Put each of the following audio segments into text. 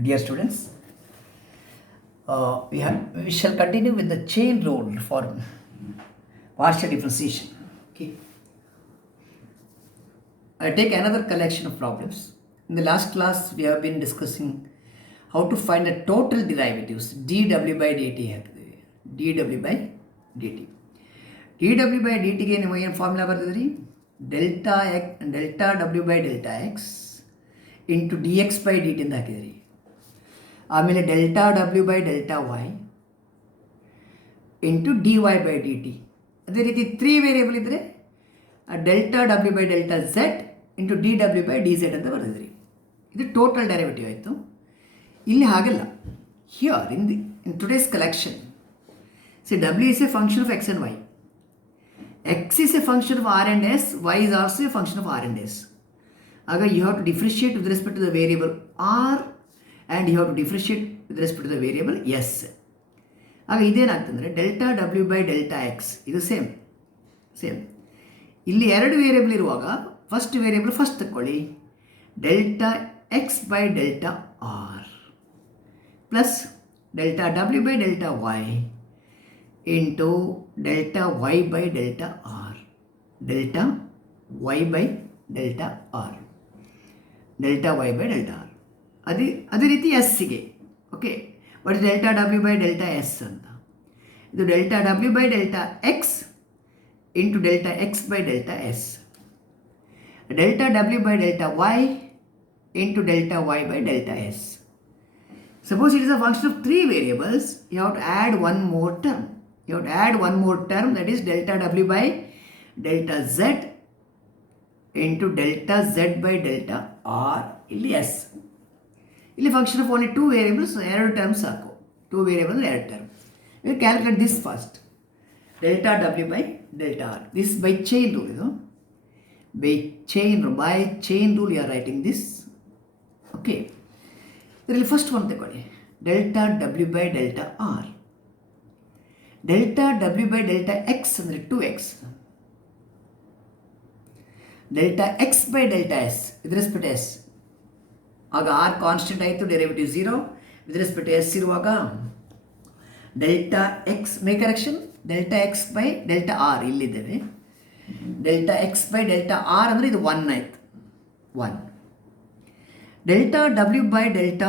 Dear students, we shall continue with the chain rule for partial differentiation. Okay, I take another collection of problems. In the last class, we have been discussing how to find the total derivatives dw by dt ಹಾಕಿದ್ದೀವಿ. dw by dt. dw by dt ಗೆ ನಿಮಗೆ ಏನು ಫಾರ್ಮುಲಾ ಬರ್ತದೆ? Delta w by delta X into D X by D T ಅಂತ ಹಾಕಿದಿರಿ. ಆಮೇಲೆ delta W by delta Y into D Y by D T. ಅದೇ ರೀತಿ 3 ವೇರಿಯೇಬಲ್ ಇದ್ದರೆ delta W by delta Z into D W by D Z ಅಂತ ಬರೆದಿದ್ರಿ. ಇದು total derivative ಆಯಿತು. ಇಲ್ಲಿ ಹಾಗಲ್ಲ. Here in today's collection W is A function of X and Y, X is A function of R and S, Y is also a function of R and S. ಆಗ you have to differentiate with respect to the variable R and you have to differentiate with respect to the variable S. ಆಗ ಇದೇನಾಗ್ತಂದರೆ delta W by delta X ಇದು same. ಇಲ್ಲಿ 2 variable ಇರುವಾಗ first variable first ತಗೊಳ್ಳಿ, delta X by delta R plus delta W by delta Y into delta Y by delta R, delta Y by delta R, delta Y by delta R. ಅದೇ ರೀತಿ ಎಸ್ಸಿಗೆ okay, what is delta W by delta S ಅಂತ. ಇದು delta W by delta X into delta X by delta S, delta W by delta Y into delta Y by delta S. Suppose it is a function of 3 variables, you have to add one more term. You have to add one more term, that is delta w by delta z into delta z by delta r ಇಲ್ಲಿ s. ಇಲ್ಲಿ function of only 2 variables, 2 terms ಸಾಕು. 2 variables 2 term. We calculate this first. Delta w by delta r. This is by chain rule. You know? By chain rule you are writing this. Okay. ಇದರಲ್ಲಿ first ಒಂದು ತಗೊಳ್ಳಿ, delta W by delta R. Delta W by delta X ಅಂದರೆ 2x, delta X by delta S with respect S. ಆಗ R constant ಆಯಿತು, derivative 0. With respect S ಇರುವಾಗ delta X ಮೇ correction, delta X by delta R ಇಲ್ಲಿದ್ದೇವೆ. Delta X by delta R ಅಂದರೆ ಇದು 1 ಆಯಿತು, 1. Delta w by delta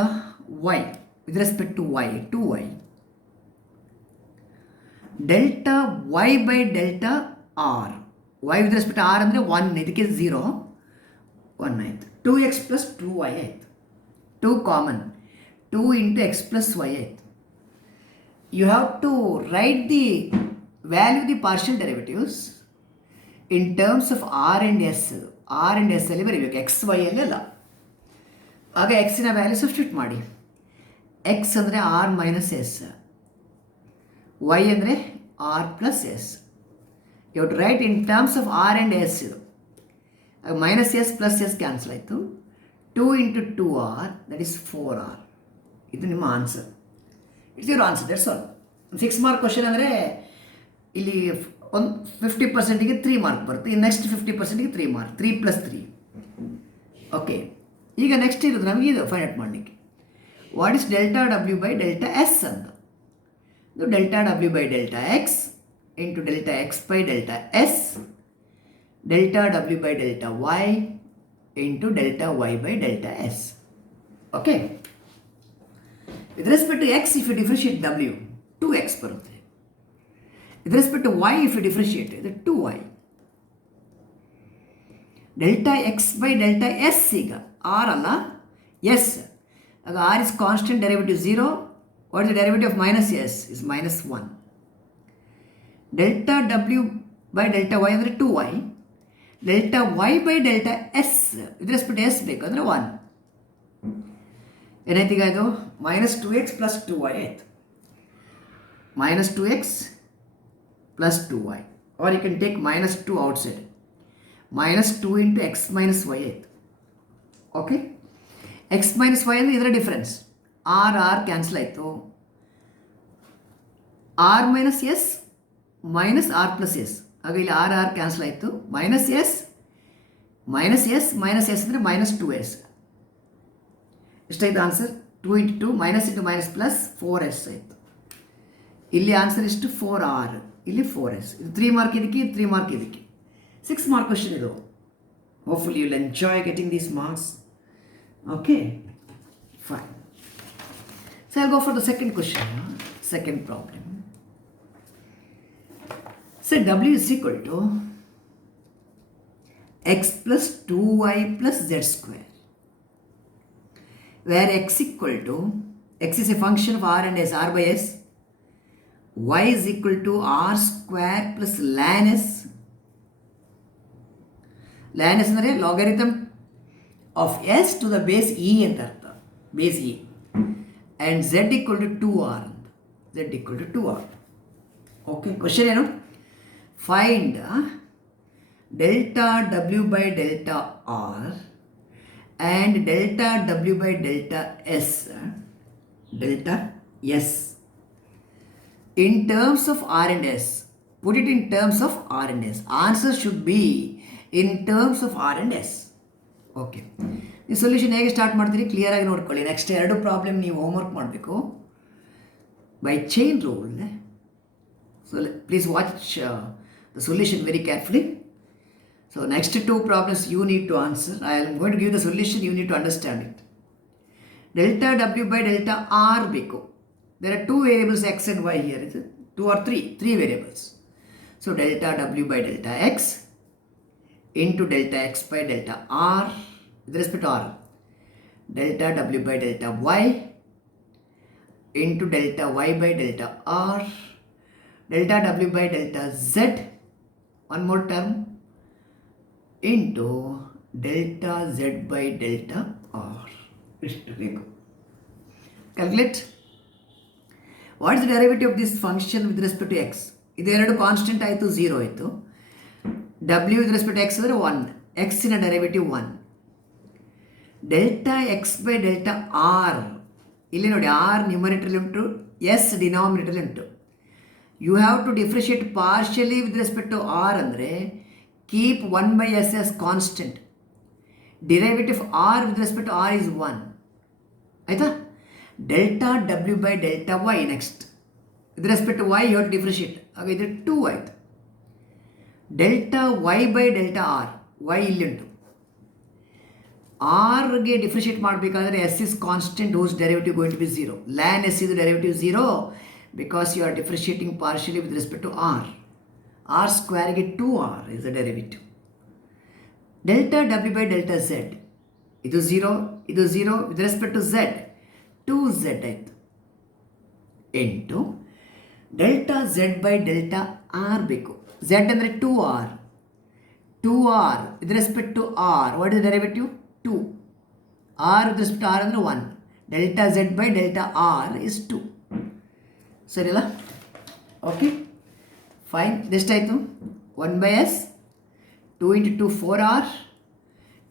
y with respect to y, 2y. Delta y by delta r, y with respect to r ಅಂದರೆ 1, ಇದಕ್ಕೆ 0, 1 ಆಯಿತು. 2x plus 2y ಆಯಿತು, 2 ಕಾಮನ್, 2 into x plus y ಆಯಿತು. You have to write the value of the partial derivatives in terms of r and s. r and s ಅಲ್ಲಿ ಬರೀಬೇಕು, x y ಅಲ್ಲಿ ಅಲ್ಲ. ಆಗ ಎಕ್ಸಿನ ವ್ಯಾಲ್ಯೂ ಸಬ್ಸ್ಟಿಟ್ಯೂಟ್ ಮಾಡಿ. ಎಕ್ಸ್ ಅಂದರೆ ಆರ್ ಮೈನಸ್ ಎಸ್, ವೈ ಅಂದರೆ R plus S. You to write in terms of R and S. ಇದು minus S plus S cancel ಆಯಿತು. 2 into 2r that is 4r. ಇದು ನಿಮ್ಮ answer. It's your answer, that's all. 6 mark question ಅಂದರೆ ಇಲ್ಲಿ ಒಂದು 50%ಗೆ 3 mark ಬರುತ್ತೆ. ಇನ್ನು ನೆಕ್ಸ್ಟ್ 50%ಗೆ 3 ಮಾರ್ಕ್, 3 + 3. ಓಕೆ, ಈಗ ನೆಕ್ಸ್ಟ್ ಇರೋದು ನಮಗೆ ಇದು ಫೈಂಡ್ ಔಟ್ ಮಾಡಲಿಕ್ಕೆ. What is delta W by delta S ಅಂತ. ಇದು delta W by delta X into delta X by delta S, delta W by delta Y into delta Y by delta S. Okay, with respect to X if you differentiate W 2x ಬರುತ್ತೆ. With respect to Y if you differentiate ಇದು 2y. Delta X by delta S, ಈಗ ಆರ್ ಅಲ್ಲ ಎಸ್. ಆಗ R is constant, derivative 0. What is the derivative of minus s is -1. Delta W by delta y ಅಂದರೆ 2y. Delta Y by delta S with respect S ಬೇಕು ಅಂದರೆ 1. ಏನಾಯ್ತು ಈಗ? ಇದು -2x plus 2y ಆಯಿತು. -2x plus 2y, or you can take -2 outside. -2 into x minus y ಆಯಿತು. Okay, x minus y ಅಂದರೆ ಇದರ ಡಿಫ್ರೆನ್ಸ್. ಆರ್ ಕ್ಯಾನ್ಸಲ್ ಆಯಿತು. R minus s minus r plus s, ಆಗ ಇಲ್ಲಿ ಆರ್ ಕ್ಯಾನ್ಸಲ್ ಆಯಿತು. ಮೈನಸ್ ಎಸ್ ಅಂದರೆ -2s. ಎಷ್ಟಾಯ್ತು answer? 2 into 2 minus into minus plus 4s ಆಯಿತು. ಇಲ್ಲಿ ಆನ್ಸರ್ ಇಷ್ಟು 4r, ಇಲ್ಲಿ 4s. ಇದು 3 ಮಾರ್ಕ್ ಇದಕ್ಕೆ, 3 ಮಾರ್ಕ್ ಇದಕ್ಕೆ. 6 ಮಾರ್ಕ್ ಕ್ವಶನ್ ಇದು. Hopefully you will enjoy getting these marks. Okay, fine. So I'll go for the second question, second problem. So W is equal to x plus 2y plus z square, where x equal to, x is a function of r and s, r by s, y is equal to r square plus ln s. Ln s ಅಂದರೆ logarithm of s to the base e ಅಂತ ಅರ್ಥ, base e. And z equal to 2r, z equal to 2r. Okay, question ಏನು? Find delta w by delta r and delta w by delta s, delta s, in terms of r and s. Put it in terms of r and s. Answer should be in terms of r and s. Okay. ಈ solution ಹೇಗೆ start ಮಾಡ್ತೀರಿ clear ಆಗಿ ನೋಡ್ಕೊಳ್ಳಿ. Next 2 problem ನೀವು homework ಮಾಡಬೇಕು by chain rule. So please watch the solution very carefully. So next 2 problems you need to answer. I am going to give the solution, you need to understand it. Delta W by delta R ಬೇಕು. There are 2 variables X and Y here. Is 2 or 3 variables. So delta W by delta X into delta x by delta r with respect to r, delta w by delta y into delta y by delta r, delta w by delta z, one more term, into delta z by delta r. Calculate. What is the derivative of this function with respect to x? ಇದು ಎರಡು ಕಾನ್ಸ್ಟೆಂಟ್ ಆಯಿತು, 0 ಆಯಿತು. w with respect to x ಅಂದರೆ 1, x in a derivative 1. Delta X by delta R, ಇಲ್ಲಿ ನೋಡಿ r ನ್ಯೂಮರೇಟರ್ಲಿ ಉಂಟು, s ಡಿನಾಮಿನೇಟರ್ಲಿ ಉಂಟು. You have to differentiate partially with respect to r ಅಂದರೆ keep 1 by s as constant. Derivative r with respect to r is 1. ಆಯಿತಾ? Delta w by delta y next with respect to y you have to differentiate. ಆಗ ಇದು 2 ಆಯಿತು. Delta Y by delta R, Y ಇಲ್ಲಿ ಉಂಟು. ಆರ್ಗೆ ಡಿಫ್ರೆಷಿಯೇಟ್ ಮಾಡಬೇಕಾದ್ರೆ S is constant, whose derivative going to be 0. ಲ್ಯಾನ್ ಎಸ್ ಇದು derivative 0 because you are differentiating partially with respect to R. R ಸ್ಕ್ವೇರ್ಗೆ 2r is a derivative. Delta W by delta Z, ಇದು 0, ಇದು 0 with respect to z 2z ಆಯಿತು. Into delta Z by delta R ಬೇಕು. z ಅಂದರೆ 2r, 2r with respect to r, what is the derivative? 2. r with respect to r ಅಂದರೆ 1. Delta z by delta r is 2. ಸರಿ ಅಲ್ಲ? Okay, fine. ಎಷ್ಟಾಯಿತು? 1 by s, 2 into 2 4r,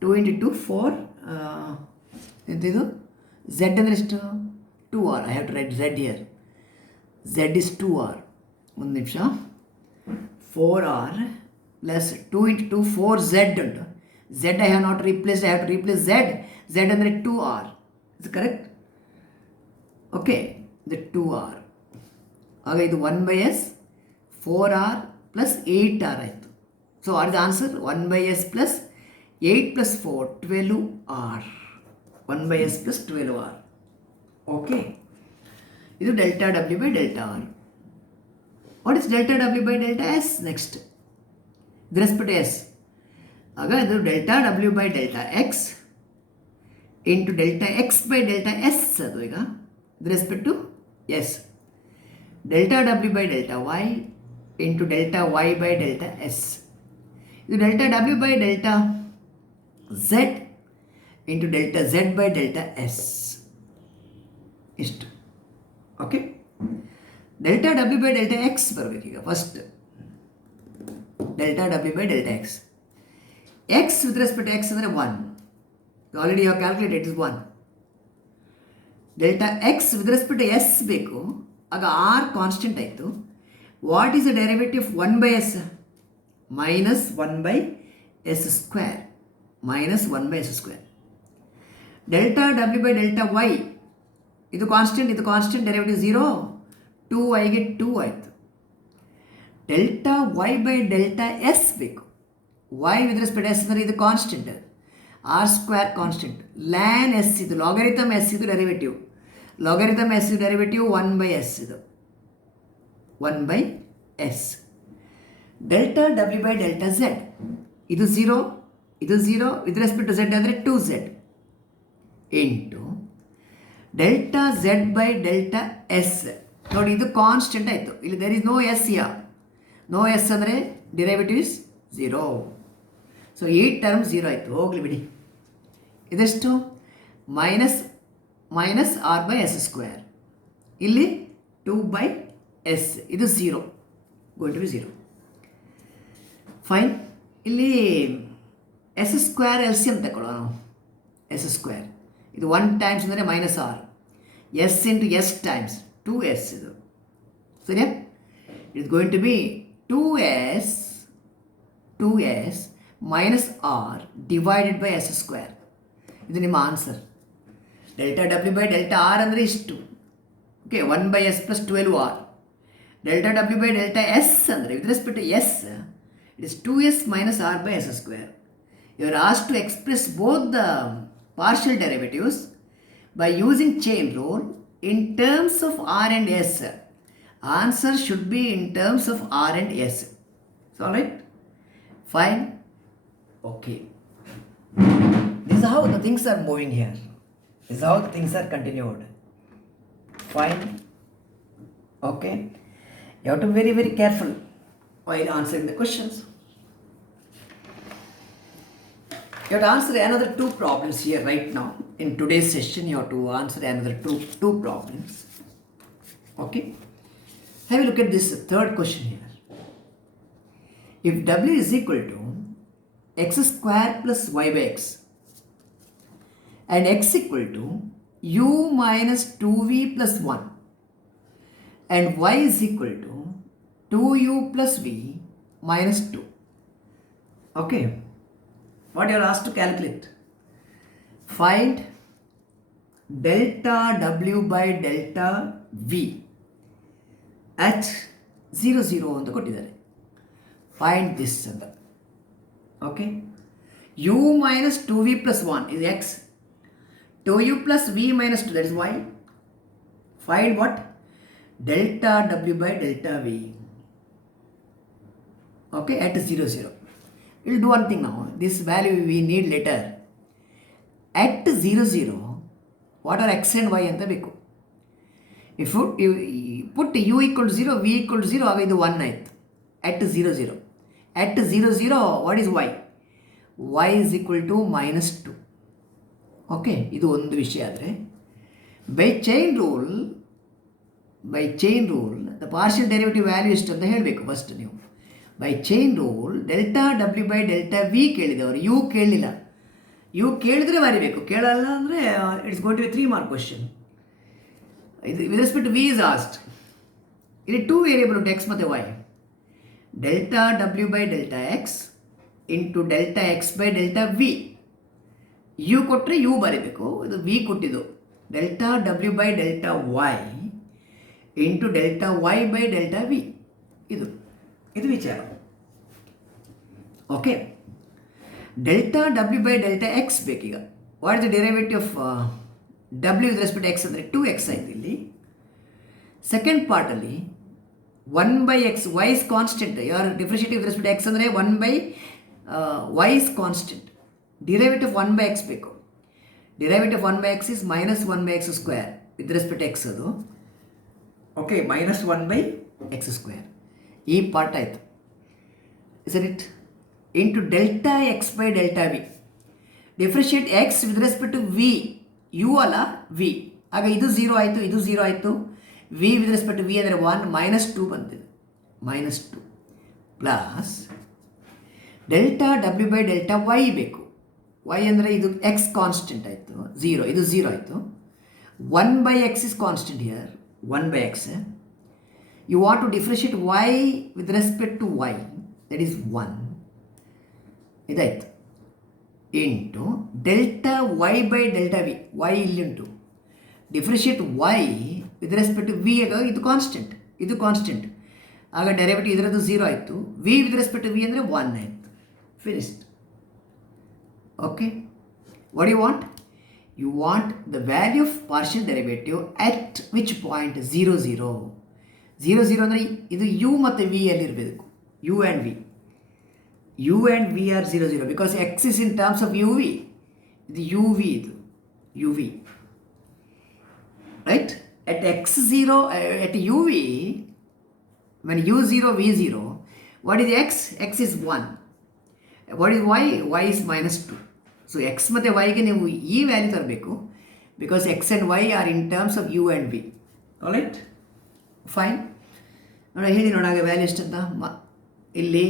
2 into 2 4, ಎಂತಿದು z ಅಂದರೆ ಎಷ್ಟು? 2r. I have to write z here. z is 2r. ಒಂದು ನಿಮಿಷ. 4r plus 2 into 2 4z ಉಂಟು. z I have not replaced, I have to replace z. z ಅಂದರೆ 2r. is it correct? Okay, ಇದು 2r. ಆಗ ಇದು 1 by s 4r plus 8r ಆಯಿತು. So are the answer 1 by s plus 8 plus 4 12r. 1 by s plus 12r. Okay, ಇದು delta W by delta R. What is delta W by delta S next with respect to S. ಆಗ ಇದು delta W by delta X into delta X by delta S. ಅದು ಈಗ with respect to S. Delta W by delta Y into delta Y by delta S. ಇದು delta W by delta Z into delta Z by delta S. ಇಷ್ಟು. Okay, delta W by delta X ಬರಬೇಕೀಗ. First delta W by delta X. X with respect X ಅಂದರೆ 1. Already you calculate it is 1. Delta X with respect S ಬೇಕು. ಆಗ R constant ಆಯಿತು. What is the derivative 1 by s? Minus 1 by s square, minus 1 by s square. Delta W by delta Y ಇದು constant derivative 0, 2yಗೆ 2 ಆಯಿತು. Delta Y by delta S ಬೇಕು. Y with respect S ಅಂದರೆ ಇದು constant, r square constant. Ln S ಇದು, logarithm s ಇದು derivative. Logarithm s derivative 1/s ಇದು 1/s. Delta W by delta Z ಇದು 0, ಇದು 0 ವಿತ್ ರೆಸ್ಪೆಕ್ಟ್ ಟು ಝೆಡ್ ಅಂದರೆ 2z into delta Z by delta s. ನೋಡಿ ಇದು ಕಾನ್ಸ್ಟೆಂಟ್ ಆಯಿತು. ಇಲ್ಲಿ there is no s yeah, no s ಅಂದರೆ ಡಿರೈವೇಟಿವ್ ಇಸ್ 0. ಸೊ ಈ ಟರ್ಮ್ 0 ಆಯಿತು, ಹೋಗಲಿ ಬಿಡಿ. ಇದೆಷ್ಟು minus r by S square, ಇಲ್ಲಿ 2/s, ಇದು 0, ಗೋಯಿಂಗ್ ಟು ಬಿ 0. ಫೈನ್. ಇಲ್ಲಿ s square l c m ತಗೊಳ್ಳೋಣ ನಾವು. ಎಸ್ ಸ್ಕ್ವೇರ್ ಇದು 1 ಟೈಮ್ಸ್ ಅಂದರೆ minus r, s into s times 2s ಇದು ಸರಿಯಾ. It's going to be 2s minus R divided by S square. ಇದು ನಿಮ್ಮ answer. Delta W by delta R ಅಂದರೆ ಇಷ್ಟು. Okay, 1/s plus 12r. Delta W by delta S ಅಂದರೆ with respect to S it is 2s minus r by s square. You are asked to express both the partial derivatives by using chain rule in terms of r and s. Answer should be in terms of r and s. So, alright? Fine. Okay. This is how the things are moving here. This is how the things are continued. Fine. Okay. You have to be very, very careful while answering the questions. You have to answer another 2 problems here right now. In today's session, you have to answer another two problems. Okay. Have a look at this third question here. If w is equal to x square plus y by x and x equal to u minus 2v plus 1 and y is equal to 2u plus v minus 2. Okay. What you are asked to calculate? Find delta w by delta v at 0, 0 ಅಂತ ಕೊಟ್ಟಿದ್ದಾರೆ. Find this ಅಂತ. Okay. u minus 2v plus 1 is x. 2u plus v minus 2, that is y. Find what? Delta w by delta v. Okay, at 0, 0. We'll do one thing now. This value we need later. At 0, 0, what are x and y ಅಂತ ಬೇಕು. If you put u equal to 0, v equal to 0, ಆಗ ಇದು 1 ಆಯಿತು. At 0, 0. At 0, 0, what is y? y is equal to minus 2. Okay, ಇದು ಒಂದು ವಿಷಯ. ಆದರೆ by chain rule the partial derivative value ಎಷ್ಟು ಅಂತ ಹೇಳಬೇಕು ಫಸ್ಟ್ ನೀವು. By chain rule delta W by delta V ಕೇಳಿದವರು, ಯು ಕೇಳಲಿಲ್ಲ. ಯು ಕೇಳಿದರೆ ಬರೀಬೇಕು, ಕೇಳಲ್ಲ ಅಂದರೆ it's going to be 3 mark question. ಇದು with respect to V is asked. ಇಲ್ಲಿ 2 ವೇರಿಯೇಬಲ್ ಉಂಟು, ಎಕ್ಸ್ ಮತ್ತು Y. Delta W by delta X into delta X by delta V. You ಕೊಟ್ಟರೆ ಯು ಬರೀಬೇಕು, ಇದು ವಿ ಕೊಟ್ಟಿದ್ದು. Delta W by delta Y into delta Y by delta V. ಇದು ವಿಚಾರ. Okay, delta W by delta X ಬೇಕೀಗ. What is the derivative of W with respect X ಅಂದರೆ 2x ಆಯಿತು. ಇಲ್ಲಿ ಸೆಕೆಂಡ್ ಪಾರ್ಟಲ್ಲಿ 1/x, y is constant. Your differentiative with respect to x ಅಂದರೆ 1/y is constant. Derivative 1/x ಬೇಕು. Derivative 1/x is minus 1/x square with respect to x ಅದು. Okay, minus 1/x square. ಈ ಪಾರ್ಟ್ ಆಯಿತು. Isn't it? Into delta x by delta v. Differentiate x with respect to v. u ಅಲ್ಲ v. ಆಗ ಇದು 0 ಆಯಿತು, ಇದು 0 ಆಯಿತು. v with respect to v ಅಂದರೆ 1, minus 2 ಬಂತಿದೆ. minus 2 plus delta W by delta y ಬೇಕು. y ಅಂದರೆ ಇದು x ಕಾನ್ಸ್ಟೆಂಟ್ ಆಯಿತು, 0, ಇದು 0 ಆಯಿತು. 1/x is constant here, 1/x. You want to differentiate y with respect to y, that is 1. ಇದಾಯಿತು. Into delta Y by delta v, y ಇಲ್ಲಿ ಉಂಟು. Differentiate y with respect to v ಆಗ ಇದು constant ಆಗ derivative ಇದರದ್ದು 0 ಆಯಿತು. V with respect to v ಅಂದರೆ 1 ಆಯಿತು. Finished. Okay, what you want? You want the value of partial derivative at which point? 0, 0. 0, 0 ಅಂದರೆ ಇದು u ಮತ್ತು v ಅಲ್ಲಿ ಇರಬೇಕು. u and v are 0, 0 because x is in terms of uv. ಇದು uv right? At x0 at uv, when u0 v0, what is x? X is 1. What is y? Y is -2. So x ಮತ್ತು ವೈಗೆ ನೀವು ಈ value ತರಬೇಕು because x and y are in terms of u and v. Alright, fine. ಹೇಳಿ ನೋಡಾಗ ವ್ಯಾಲ್ಯೂ ಎಷ್ಟಂತ ಇಲ್ಲಿ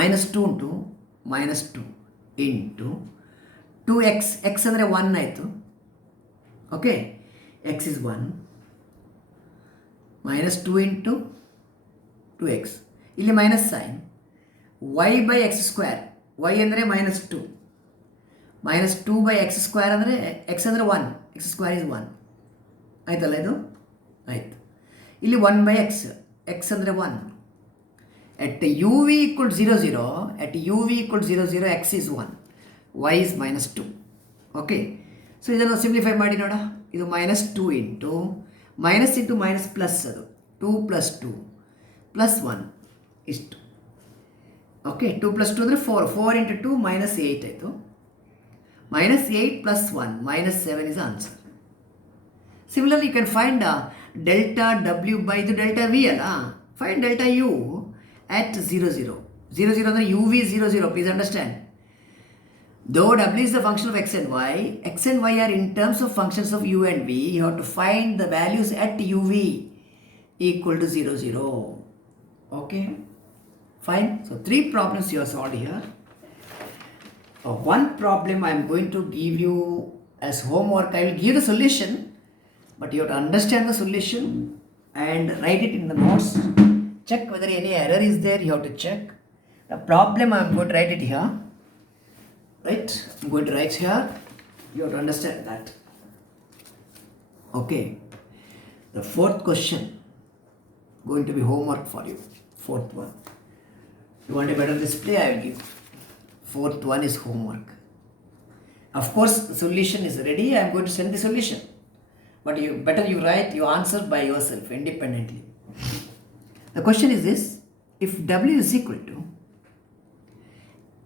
-2 ಉಂಟು. -2 ಇಂಟು 2x. ಎಕ್ಸ್ ಅಂದರೆ 1 ಆಯಿತು. Okay, x is 1 -2 into 2x. ಇಲ್ಲಿ minus sign. y by x square. y ಅಂದರೆ -2 -2 ಬೈ ಎಕ್ಸ್ ಸ್ಕ್ವೇರ್ ಅಂದರೆ ಎಕ್ಸ್ ಅಂದರೆ 1, ಎಕ್ಸ್ ಸ್ಕ್ವೇರ್ ಇಸ್ 1 ಆಯ್ತಲ್ಲ, ಇದು ಆಯಿತು. ಇಲ್ಲಿ 1 ಬೈ ಎಕ್ಸ್, ಎಕ್ಸ್ ಅಂದರೆ 1. At U V equal 0, 0, at U V equal 0, 0, X is 1, Y is -2. Okay, so ಇದನ್ನು simplify ಮಾಡಿ ನೋಡ. ಇದು -2 into minus into minus plus, ಅದು 2 + 2 + 1 ಇಷ್ಟು. ಓಕೆ, 2 + 2 ಅಂದರೆ 4. 4 ಇಂಟು 2 -8 ಆಯಿತು. -8 + 1 -7 is answer. Similarly, you can find delta W by the delta V ಅಲ್ಲ. Find delta U at 0, 0. 0, 0 ಅಂದರೆ UV 0, 0. Please understand. Though W is the function of x and y are in terms of functions of U and V, you have to find the values at UV equal to 0, 0. Okay. Fine. So 3 problems you have solved here. One problem I am going to give you as homework. I will give the solution, but you have to understand the solution and write it in the notes. Check whether any error is there. You have to check. The problem I am going to write it here. Right? I am going to write here. You have to understand that. Okay. The 4th question going to be homework for you. 4th one. You want a better display? I will give. 4th one is homework. Of course, the solution is ready. I am going to send the solution. But you write your answer by yourself independently. The question is this: if W is equal to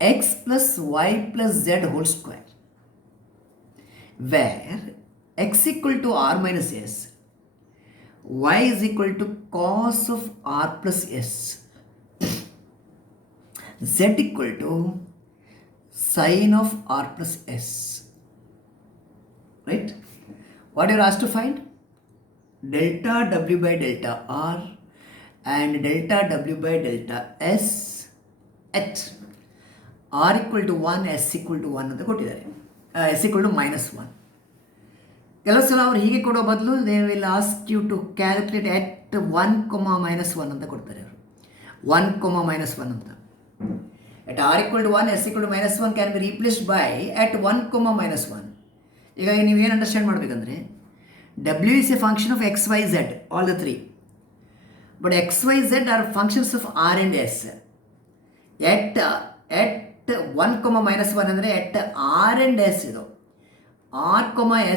x plus y plus z whole square, where x equal to r minus s, y is equal to cos of r plus s, z equal to sin of r plus s, right? What you are asked to find? Delta W by delta r and delta W by delta s at r equal to 1, s equal to 1 ಅಂತ ಕೊಟ್ಟಿದ್ದಾರೆ. s equal to -1. ಕೆಲವು ಸಲ ಅವರು ಹೀಗೆ ಕೊಡೋ ಬದಲು they will ask you to calculate at 1, -1 ಅಂತ ಕೊಡ್ತಾರೆ ಅವರು. 1, -1 ಅಂತ. At r equal to 1, s equal to -1 can be replaced by at 1, -1. ಈಗ ನೀವೇನು ಅಂಡರ್ಸ್ಟ್ಯಾಂಡ್ ಮಾಡಬೇಕಂದ್ರೆ W is a function of x, y, z, all the 3. But x, y, z are functions of r and s. At 1, -1 ಅಂದರೆ at r and s ಇದು. r,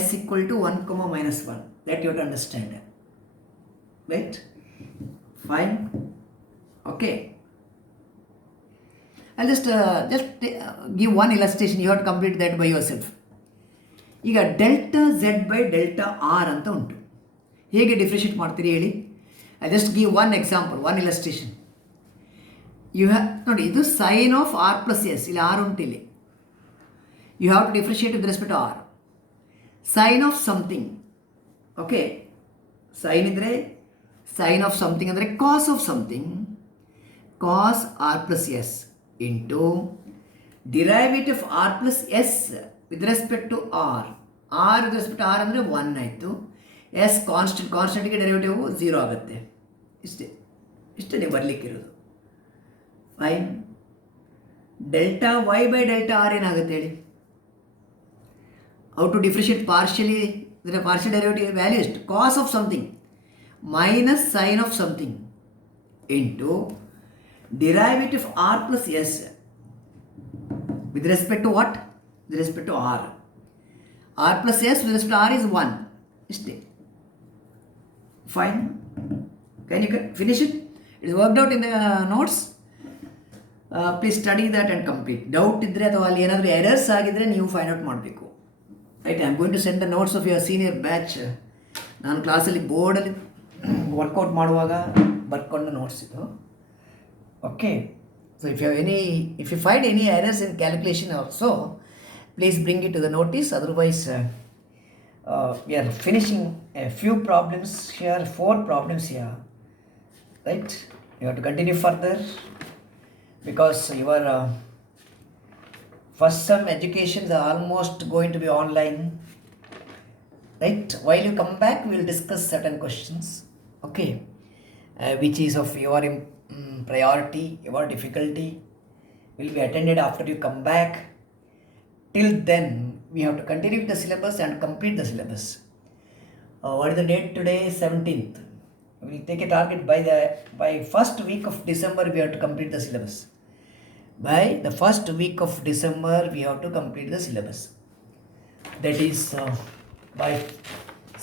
s equal to 1, -1. That you have to understand. Right? Fine. Okay. I'll just give one illustration. You have to complete that by yourself. ಈಗ delta Z by delta R ಅಂತ ಉಂಟು. ಹೇಗೆ differentiate ಮಾಡ್ತೀರಿ ಹೇಳಿ? I just give one example, one illustration. You have ನೋಡಿ, ಇದು sine of R plus S, ಇಲ್ಲಿ R ಉಂಟು ಇಲ್ಲಿ. You have to differentiate with respect to R. Sine of something, okay, sine ಇದ್ದರೆ ಸೈನ್ ಆಫ್ ಸಮಥಿಂಗ್ ಅಂದರೆ cos of something, cos R plus S into derivative R plus S with respect to R. R with respect R ಅಂದರೆ 1 ಆಯಿತು. S constant, ಕಾನ್ಸ್ಟೆಂಟ್ಗೆ ಡೆರಿವೇಟಿವ್ 0 ಆಗುತ್ತೆ. ಇಷ್ಟೇ ನೀವು ಬರಲಿಕ್ಕಿರೋದು. Fine. Delta Y by delta R ಏನಾಗುತ್ತೆ ಹೇಳಿ? How to differentiate partially then a partial derivative value is cos of something minus sine of something into derivative of r plus s with respect to what? With respect to r. R plus s with respect to r is 1. Fine. Can you finish it? It is worked out in the notes. Please study that and complete. Doubt ಇದ್ದರೆ ಅಥವಾ ಅಲ್ಲಿ ಏನಾದರೂ errors ಆಗಿದ್ರೆ ನೀವು find out ಮಾಡಬೇಕು. Right, I am going to send the notes of your senior batch. ನಾನು ಕ್ಲಾಸಲ್ಲಿ ಬೋರ್ಡಲ್ಲಿ ವರ್ಕೌಟ್ ಮಾಡುವಾಗ ಬರ್ಕೊಂಡು ನೋಟ್ಸ್ ಇದು. Okay, so if you find any errors in calculation also, please bring it to the notice. Otherwise, we are finishing a few problems here, 4 problems here. Right? You have to continue further because your first sem educations are almost going to be online. Right? While you come back, we will discuss certain questions. Okay, which is of your priority, your difficulty will be attended after you come back. Till then, we have to continue with the syllabus and complete the syllabus. What is the date today? 17th. We will take a target by first week of December. We have to complete the syllabus. By the first week of December, we have to complete the syllabus. That is by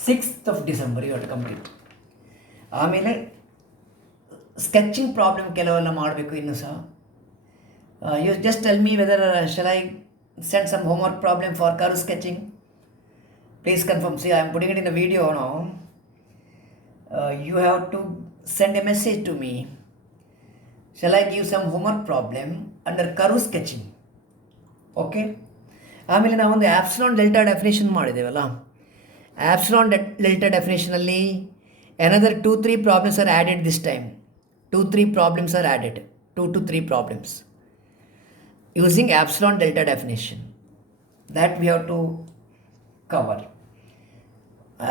6th of December, you have to complete. ಆಮೇಲೆ sketching problem ಕೆಲವೆಲ್ಲ ಮಾಡಬೇಕು ಇನ್ನೂ ಸಹ. You just tell me whether shall I send some homework problem for curve sketching. Please confirm. See, I am putting it in a video now. You have to send a message to me. Shall I give some homework problem under curve sketching? Okay. ಆಮೇಲೆ ನಾವೊಂದು epsilon delta definition ಮಾಡಿದ್ದೇವಲ್ಲ, epsilon delta ಡೆಫಿನೇಷನಲ್ಲಿ another 2-3 problems are added this time. 2-3 problems are added. 2 to 3 problems. Using epsilon delta definition that we have to cover.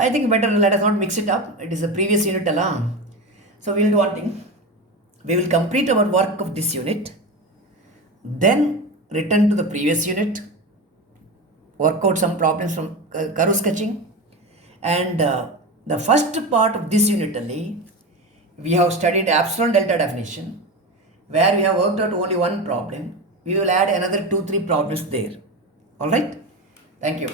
I think better let us not mix it up. It is a previous unit alarm. So we will do one thing. We will complete our work of this unit, then return to the previous unit, work out some problems from curve sketching, and the first part of this unit only we have studied epsilon delta definition, where we have worked out only one problem. We will add another 2-3 problems there. All right? Thank you.